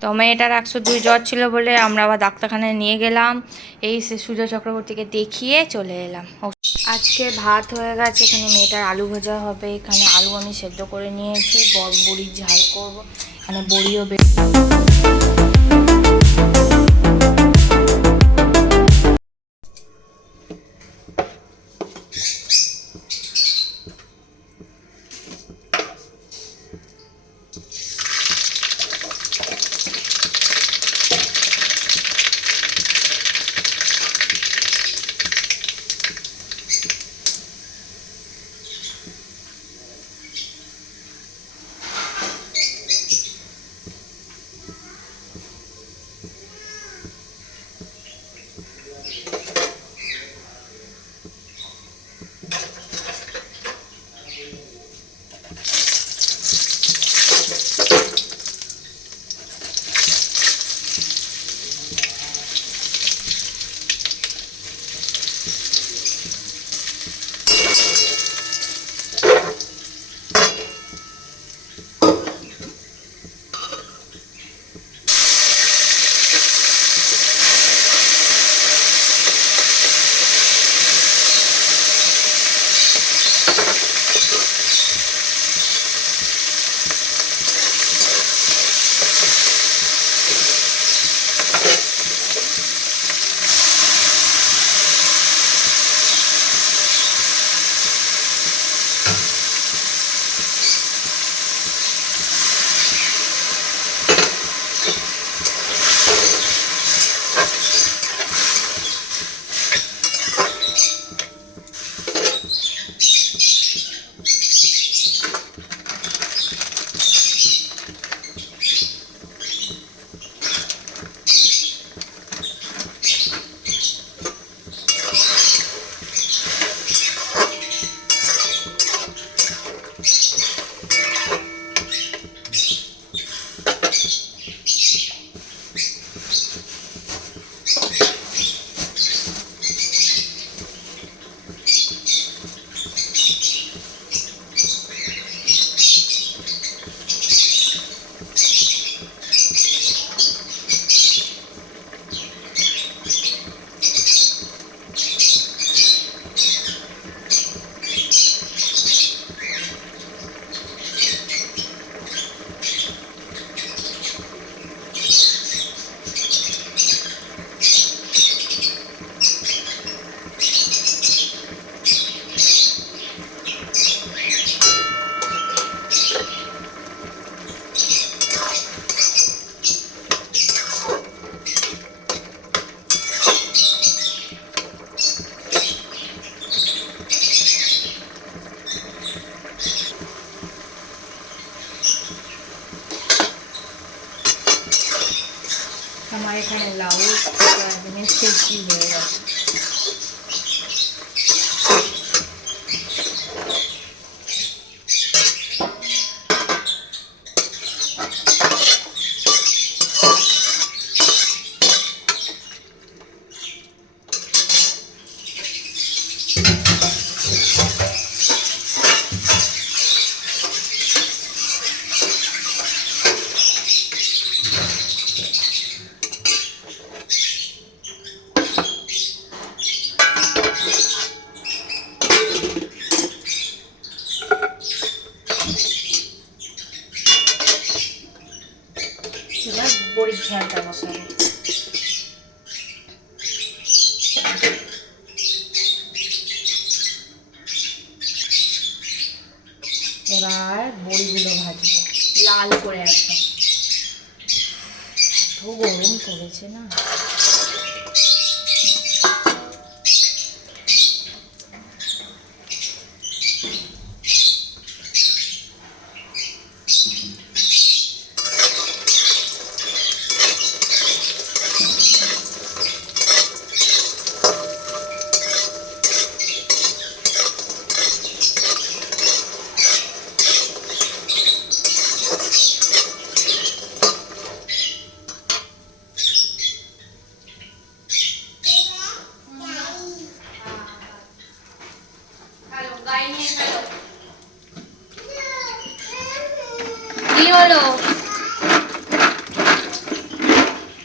তো মেয়েটার 102 জ্বর ছিল বলে আমরা আবার ডাক্তারখানায় নিয়ে গেলাম। এই সূর্য চক্রবর্তীকে দেখিয়ে চলে এলাম। আজকে ভাত হয়ে গেছে, এখানে মেয়েটার আলু ভাজা হবে, এখানে আলু আমি সেদ্ধ করে নিয়েছি, বড়ির ঝাল করব, এখানে বড়িও আমার এখানে লাউ সয়াবিনের সবজি হয়ে গেছে। এবার বড়ির ঝালটা বসাবো। এবার বড়িগুলো ভাজবো লাল করে একদম। তো গরম পড়েছে না।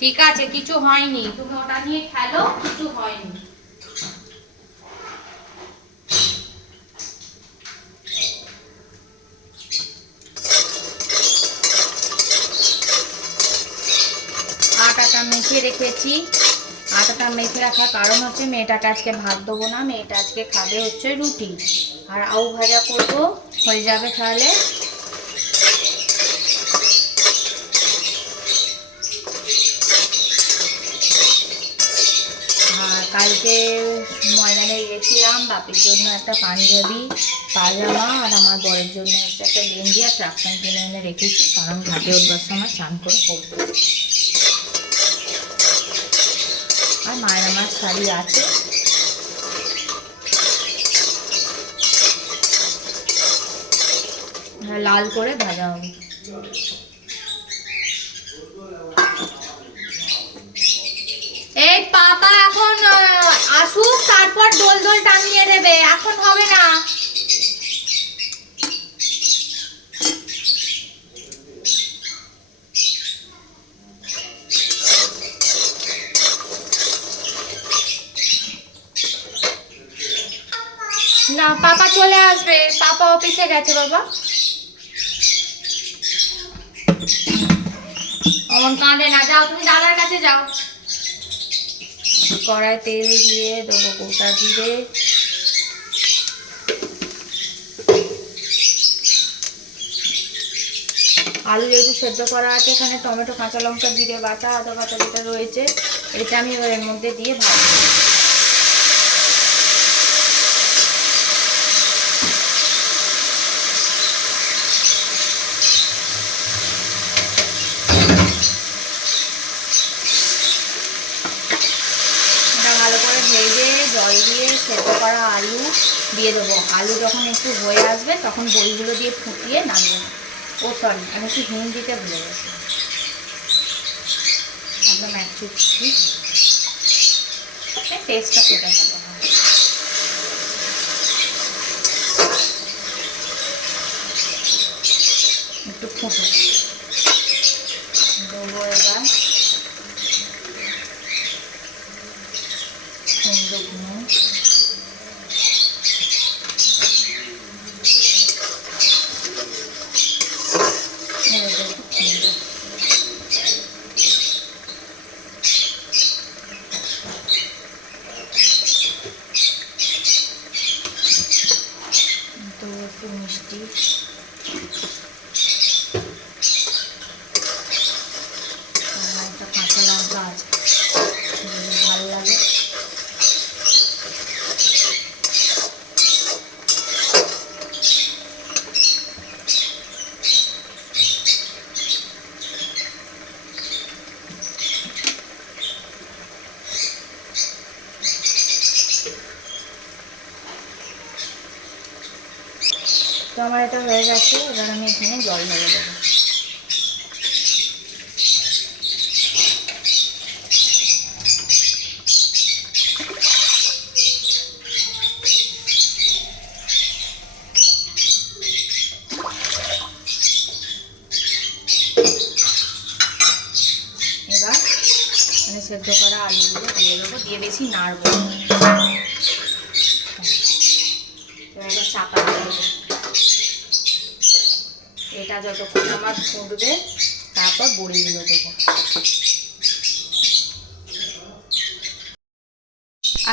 ঠিক আছে, কিছু হয়নি, তুমি ওটা নিয়ে খেলো, কিছু হয়নি। আটাটা মেখে রেখেছি। আটাটা মেখে রাখার কারণ হচ্ছে মেয়েটাকে আজকে ভাত দেবো না, মেয়েটা আজকে খাবে হচ্ছে রুটি আর আউ ভাজা করবো, হয়ে যাবে তাহলে। আর কালকে ময়দানে গেছিলাম বাপির জন্য একটা পাঞ্জাবি পাজামা আর আমার বরের জন্য হচ্ছে একটা গেঞ্জি আর ট্রাক প্যান্ট কিনে এনে রেখেছি, কারণ ঘাটে উঠবার সময় চান করে পরবো। আর মায়ের আমার শাড়ি আছে, লাল করে ভাজা হবে। এই পাপা এখন আসুক, তারপর দোল দোল টানিয়ে দেবে, এখন হবে না। না, পাপা চলে আসবে, পাপা অফিসে গেছে বাবা। অমন কাঁদে না, যাও তুমি দাদার কাছে যাও। কড়াই তেল দিয়ে দেবো গোটা জিরে, আলু যেহেতু সেদ্ধ করা আছে, এখানে টমেটো কাঁচা লঙ্কা জিরে বাটা আদা বাটা যেটা রয়েছে এটা আমি এর মধ্যে দিয়ে ভাজবো। ভালো করে ভেজে জল দিয়ে সেদ্ধ করা আলু দিয়ে দেবো। আলু যখন একটু হয়ে আসবে তখন বড়িগুলো দিয়ে ফুটিয়ে নামিয়ে নেবো। ও সরি, আমি একটু হিং দিতে ভুলে গেছি, একদম এক চুটকি, টেস্টটা খেতে ভালো হয়। একটু ফুটো দেবো এবার একটু মিষ্টি, একটা কাঁচা লঙ্কা আছে, ভালো লাগে। তো আমার এটা হয়ে গেছে, এবার আমি এখানে জল ঢেলে দেবো। এবার মানে সেদ্ধ করা আলুগুলো দিয়ে দেবো, দিয়ে বেশি নাড়বো। এবার চাপা দিয়ে দেবো, এটা যতক্ষণ আমার ফুটবে তারপর বড়িগুলো দেবো।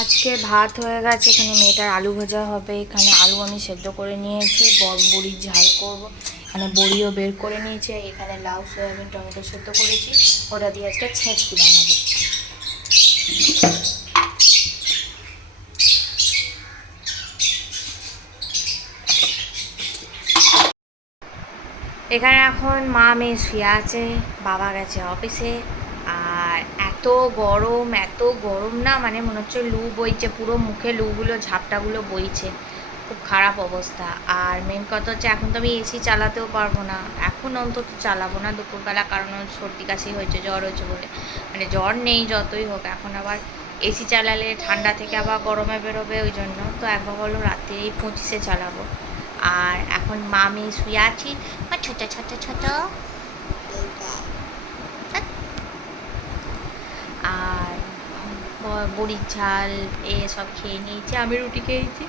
আজকে ভাত হয়ে গেছে, এখানে মেয়েটার আলু ভাজা হবে, এখানে আলু আমি সেদ্ধ করে নিয়েছি, বড়ির ঝাল করব, এখানে বড়িও বের করে নিয়েছি, এখানে লাউ সয়াবিন টমেটো সেদ্ধ করেছি, ওটা দিয়ে আজকে ছেঁচকি বানাবো। এখানে এখন মা মেয়ে শুয়ে আছে, বাবা গেছে অফিসে। আর এত গরম না, মানে মনে হচ্ছে লু বইছে, পুরো মুখে লুগুলো ঝাপটাগুলো বইছে, খুব খারাপ অবস্থা। আর মেন কথা হচ্ছে এখন তো আমি এসি চালাতেও পারবো না, এখন অন্তত চালাবো না দুপুরবেলা, কারণ সর্দি কাশি হয়েছে, জ্বর হয়েছে বলে। মানে জ্বর নেই যতই হোক, এখন আবার এসি চালালে ঠান্ডা থেকে আবার গরমে বেরোবে, ওই জন্য তো একবার বলো রাত্রি 25-এ চালাবো। আর এখন মা মেয়ে শুয়ে আছি, ছোট ছোট ছোট বড়ির ঝাল সব খেয়ে নিয়েছি, আমি রুটি খেয়েছি।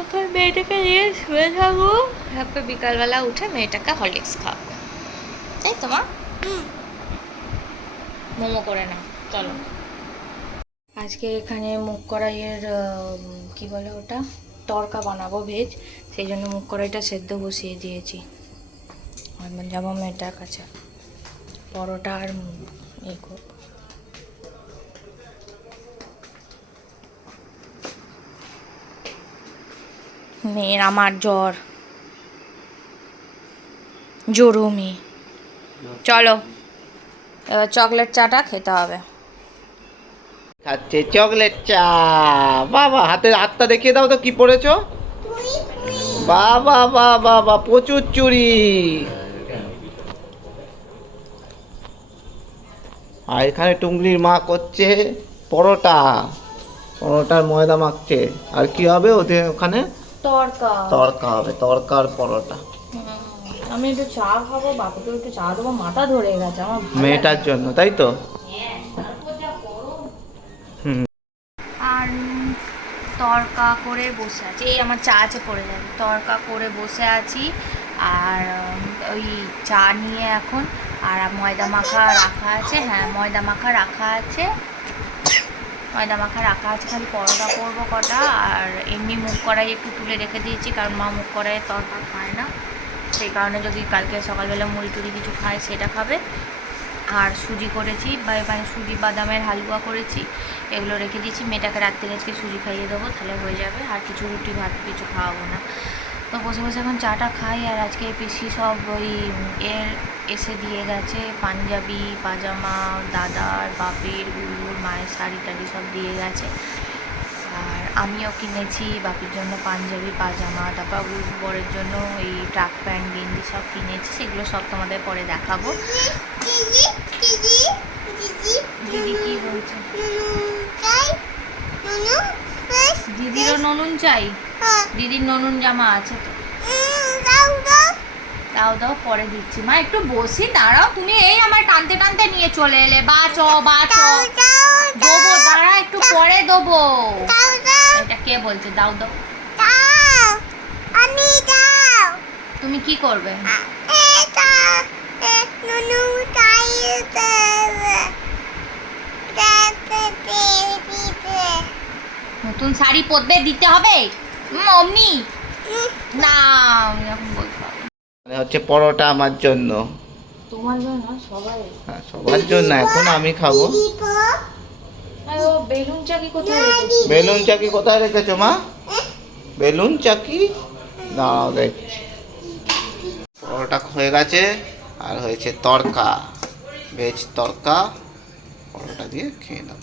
এখন মেয়েটাকে নিয়ে শুয়ে থাকবো, তারপর বিকালবেলা উঠে মেয়েটাকে হরলিক্স খাওয়াবো, তাই তো মা? মোমো করে না, চলো। আজকে এখানে মুগ কড়াইয়ের কি বলে ওটা, তড়কা বানাবো ভেজ, সেই জন্য মুগ কড়াইটা সেদ্ধ বসিয়ে দিয়েছি। যাবো মেয়েটার কাছে, পরোটা আর করবো। মেয়ের আমার জরুমি। চলো এবার চকলেট চাটা খেতে হবে। খাচ্ছে চকলেট চা। বাবা হাতটা দেখিয়ে দাও তো কি পড়েছো। বাবা বাবা বাবা প্রচুর চুরি। আর এখানে টুংলির মা করছে পরোটার ময়দা মাখছে। আর কি হবে ওদের ওখানে? তড়কা হবে, তড়কার পরোটা। আমি একটু চা খাবো, বাবুকে একটু চা দেবো, মাথা ধরে গেছে আমার মেয়েটার জন্য, তাই তো? আর তড়কা করে বসে আছি, এই আমার চা আছে পড়ে যাবে, তড়কা করে বসে আছি। আর ওই চা নিয়ে এখন, আর ময়দা মাখা রাখা আছে, হ্যাঁ ময়দা মাখা রাখা আছে, খালি পরোটা করবো কটা। আর এমনি মুগ কড়াই একটু তুলে রেখে দিয়েছি, কারণ মা মুগ কড়াইয়ের তড়কা খায় না, সেই কারণে যদি কালকে সকালবেলা মুড়ি টুড়ি কিছু খায় সেটা খাবে। আর সুজি করেছি, মানে সুজি বাদামের হালুয়া করেছি, এগুলো রেখে দিয়েছি। মেয়েটাকে রাত্রে আজকে সুজি খাইয়ে দেবো, তাহলে হয়ে যাবে। আর কিছু রুটি ভাত কিছু খাওয়াবো না, তো বসে বসে এখন চাটা খাই। আর আজকে পিসি সব ওই এসে দিয়ে গেছে, পাঞ্জাবি পাজামা, দাদার বাপের গুরুর মায়ের শাড়ি টাড়ি সব দিয়ে গেছে। আর আমিও কিনেছি বাপির জন্য পাঞ্জাবি পাজামা, তারপর বরের জন্য এই ট্রাক প্যান্ট গেঞ্জি সব কিনেছি, সেগুলো সব তোমাদের পরে দেখাবো। দিদি কি বলছে? দিদিরও ননুন চাই? দিদির ননুন জামা আছে তো, দাও পরে দিচ্ছি। মা একটু বসি, দাঁড়াও তুমি, এই আমার টানতে টানতে নিয়ে চলে এলে। বাঁচো দেবো, দাঁড়া একটু পরে দেবো। এটা কে বলছে দাও? তুমি কি করবে? নতুন শাড়ি পরবে, দিতে হবে অমনি না, আমি এখন বলতে পারবো হচ্ছে পরোটা আমার জন্য, তোমার জন্য সবাই, হ্যাঁ সবার জন্য। এখন আমি খাবো। বেলুন চাকি কোথায় রেখেছো? বেলুন চাকি কোথায় রেখেছো মা? বেলুন চাকি দাঁড়াও দেখছি। পরোটা হয়ে গেছে, আর হয়েছে তড়কা, ভেজ তড়কা। পরোটা দিয়ে খেয়ে নেব,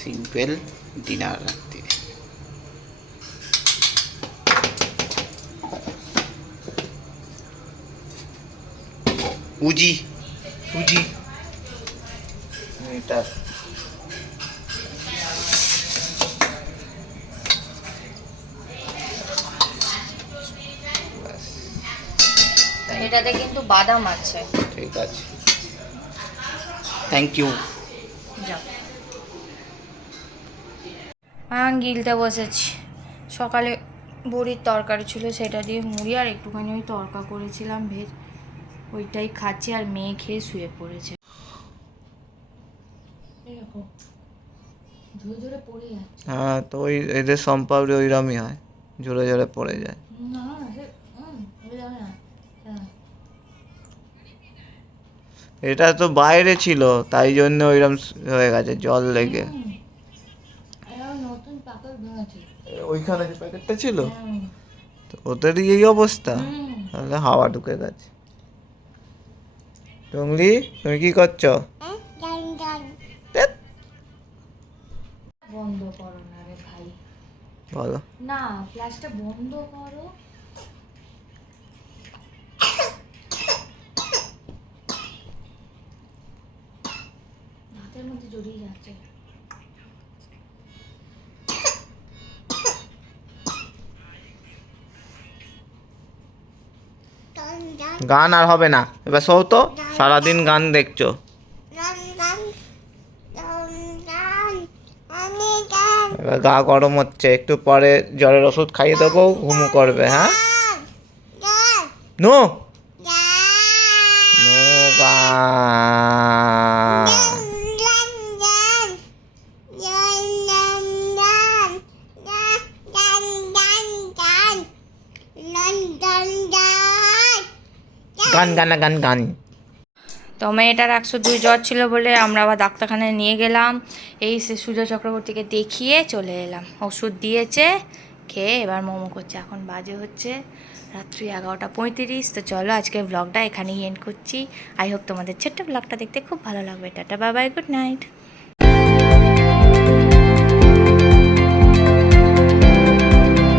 সিম্পল ডিনার রাত্রে। সুজি এটা এটাতে কিন্তু বাদাম আছে। ঠিক আছে, থ্যাংক ইউ। গিলতে বসেছি, সকালে বড়ির তরকারি ছিল, সেটা দিয়ে মুড়ি আর একটুখানি ওই তড়কা করেছিলাম ভেজ, ওইটাই খাচ্ছি। আর মেয়ে খেয়ে শুয়ে পড়েছে। হ্যাঁ, তো ওই এদের সম্পাবড়ি ওইরকমই হয়, জোরে জোরে পড়ে যায়। এটা তো বাইরে ছিল, তাই জন্য ওইরকম হয়ে গেছে, জল লেগে। ওইখানে যে প্যাকেটটা ছিল, তো ওদেরই এই অবস্থা, তাহলে হাওয়া ঢুকে গেছে। টুংলি তুমি কি করছো? বন্ধ করো না রে ভাই, বলো না ফ্ল্যাশটা বন্ধ করো। হাতের মধ্যে জড়িয়ে যাচ্ছে। গান আর হবে না, এবার শো তো, সারাদিন গান দেখছো। এবার গা গরম হচ্ছে, একটু পরে জ্বরের ওষুধ খাইয়ে দেবো, ঘুমু করবে। হ্যাঁ, নো নো গান। গান গানা গান গান। তো মেয়েটার 102 জ্বর ছিল বলে আমরা আবার ডাক্তারখানায় নিয়ে গেলাম। এই সুজয় চক্রবর্তীকে দেখিয়ে চলে এলাম। ওষুধ দিয়েছে, খেয়ে এবার মোমো করছে। এখন বাজে হচ্ছে রাত্রি 11:35। তো চলো আজকের ব্লগটা এখানেই এন্ড করছি। আই হোপ তোমাদের ছোট্ট ব্লগটা দেখতে খুব ভালো লাগবে। Tata, bye bye, good night.